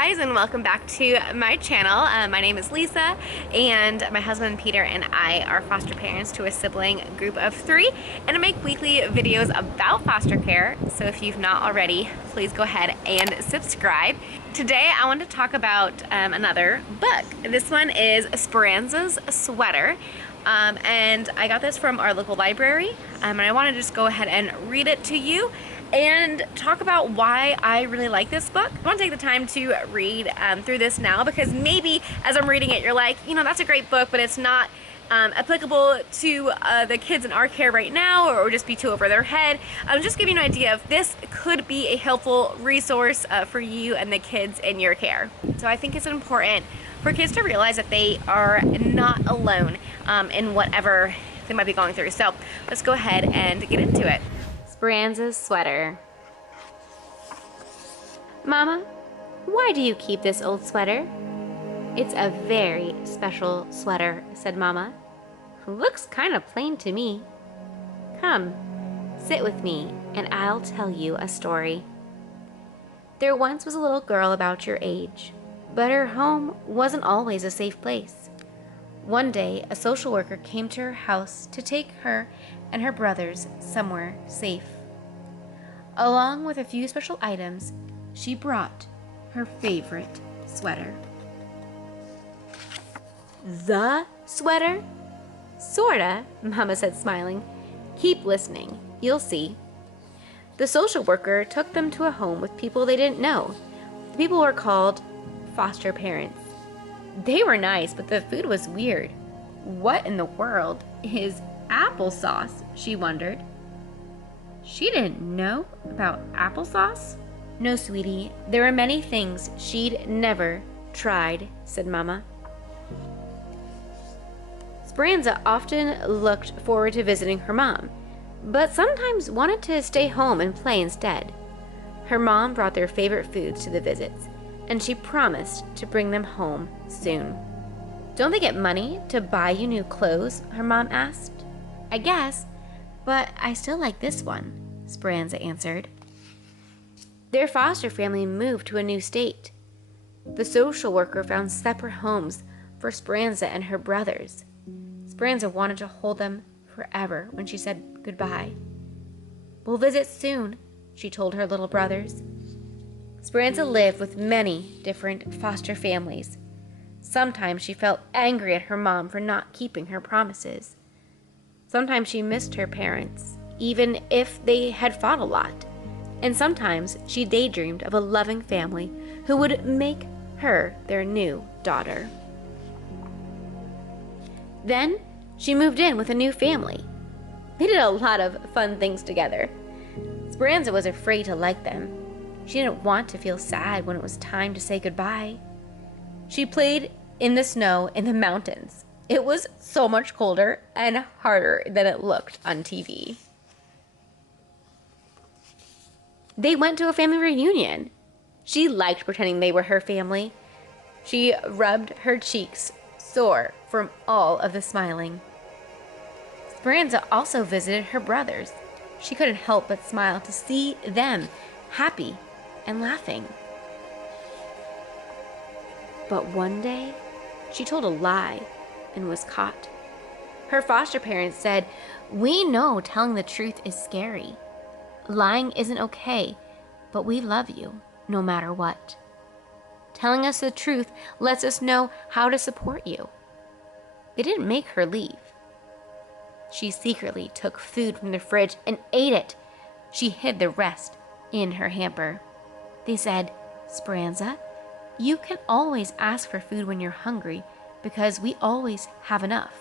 guys, and welcome back to my channel. My name is Lisa, and my husband Peter and I are foster parents to a sibling group of 3, and I make weekly videos about foster care. So if you've not already, please go ahead and subscribe. Today I want to talk about another book. This one is Speranza's Sweater. And I got this from our local library, and I want to just go ahead and read it to you and talk about why I really like this book. I want to take the time to read through this now, because maybe as I'm reading it you're like, you know, that's a great book, but it's not applicable to the kids in our care right now, or just be too over their head. Just giving you an idea of this could be a helpful resource for you and the kids in your care. So I think it's important for kids to realize that they are not alone in whatever they might be going through. So let's go ahead and get into it. Speranza's Sweater. Mama, why do you keep this old sweater? It's a very special sweater, said Mama. Looks kind of plain to me. Come, sit with me and I'll tell you a story. There once was a little girl about your age, but her home wasn't always a safe place. One day, a social worker came to her house to take her and her brothers somewhere safe. Along with a few special items, she brought her favorite sweater. The sweater? Sorta, Mama said, smiling. Keep listening, you'll see. The social worker took them to a home with people they didn't know. The people were called foster parents. They were nice, but the food was weird. What in the world is applesauce? She wondered. She didn't know about applesauce? No, sweetie, there were many things she'd never tried, said Mama. Speranza often looked forward to visiting her mom, but sometimes wanted to stay home and play instead. Her mom brought their favorite foods to the visits, and she promised to bring them home soon. Don't they get money to buy you new clothes? Her mom asked. I guess, but I still like this one, Speranza answered. Their foster family moved to a new state. The social worker found separate homes for Speranza and her brothers. Speranza wanted to hold them forever when she said goodbye. We'll visit soon, she told her little brothers. Speranza lived with many different foster families. Sometimes she felt angry at her mom for not keeping her promises. Sometimes she missed her parents, even if they had fought a lot. And sometimes she daydreamed of a loving family who would make her their new daughter. Then she moved in with a new family. They did a lot of fun things together. Speranza was afraid to like them. She didn't want to feel sad when it was time to say goodbye. She played in the snow in the mountains. It was so much colder and harder than it looked on TV. They went to a family reunion. She liked pretending they were her family. She rubbed her cheeks sore from all of the smiling. Speranza also visited her brothers. She couldn't help but smile to see them happy and laughing. But one day, she told a lie and was caught. Her foster parents said, "We know telling the truth is scary. Lying isn't okay, but we love you no matter what. Telling us the truth lets us know how to support you." They didn't make her leave. She secretly took food from the fridge and ate it. She hid the rest in her hamper. They said, "Speranza, you can always ask for food when you're hungry because we always have enough."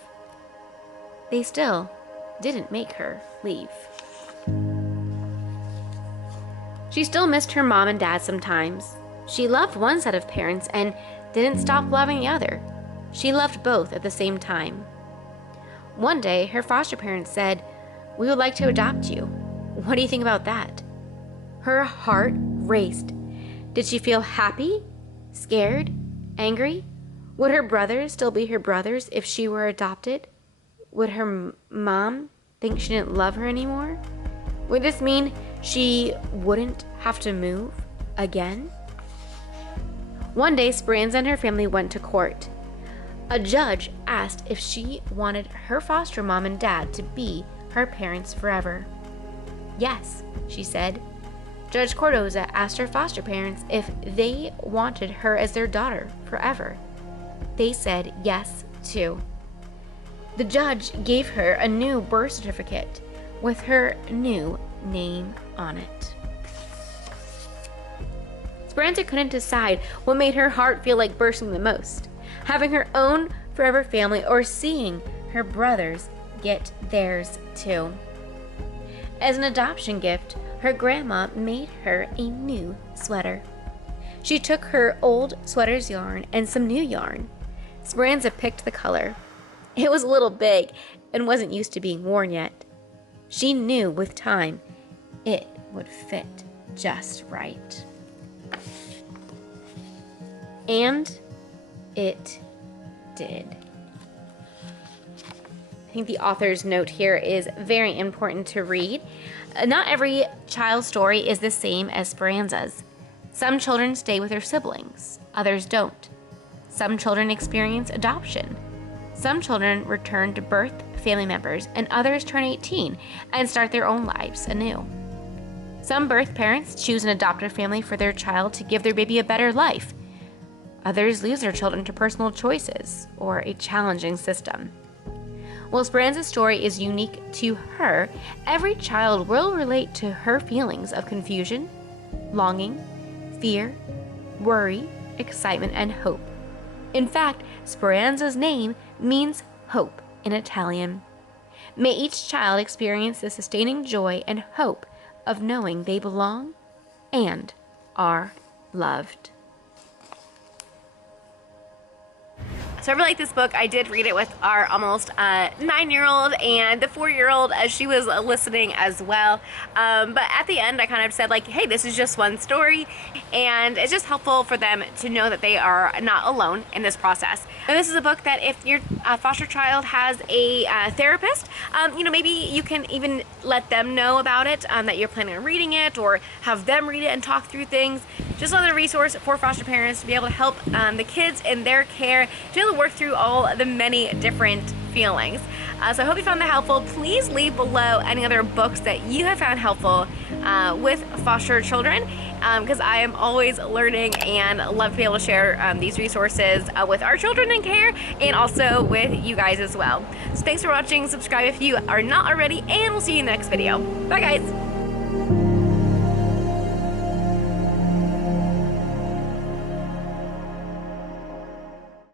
They still didn't make her leave. She still missed her mom and dad sometimes. She loved one set of parents and didn't stop loving the other. She loved both at the same time. One day, her foster parents said, "We would like to adopt you. What do you think about that?" Her heart raced. Did she feel happy? Scared? Angry? Would her brothers still be her brothers if she were adopted? Would her mom think she didn't love her anymore? Would this mean she wouldn't have to move again? One day, Speranza and her family went to court. A judge asked if she wanted her foster mom and dad to be her parents forever. Yes, she said. Judge Cordoza asked her foster parents if they wanted her as their daughter forever. They said yes, too. The judge gave her a new birth certificate with her new name on it. Speranza couldn't decide what made her heart feel like bursting the most, having her own forever family or seeing her brothers get theirs too. As an adoption gift, her grandma made her a new sweater. She took her old sweater's yarn and some new yarn. Speranza picked the color. It was a little big and wasn't used to being worn yet. She knew with time it would fit just right. And it did. I think the author's note here is very important to read. Not every child's story is the same as Speranza's. Some children stay with their siblings, others don't. Some children experience adoption. Some children return to birth family members, and others turn 18 and start their own lives anew. Some birth parents choose an adoptive family for their child to give their baby a better life. Others lose their children to personal choices or a challenging system. While Speranza's story is unique to her, every child will relate to her feelings of confusion, longing, fear, worry, excitement, and hope. In fact, Speranza's name means hope in Italian. May each child experience the sustaining joy and hope of knowing they belong and are loved. So I really like this book. I did read it with our almost 9-year-old and the 4-year-old as she was listening as well. But at the end, I kind of said like, hey, this is just one story. And it's just helpful for them to know that they are not alone in this process. And this is a book that if your foster child has a therapist, maybe you can even let them know about it, that you're planning on reading it, or have them read it and talk through things. Just another resource for foster parents to be able to help the kids in their care, to be able to work through all the many different feelings. So I hope you found that helpful. Please leave below any other books that you have found helpful with foster children, because I am always learning and love to be able to share these resources with our children in care and also with you guys as well. So thanks for watching. Subscribe if you are not already, and we'll see you in the next video. Bye guys.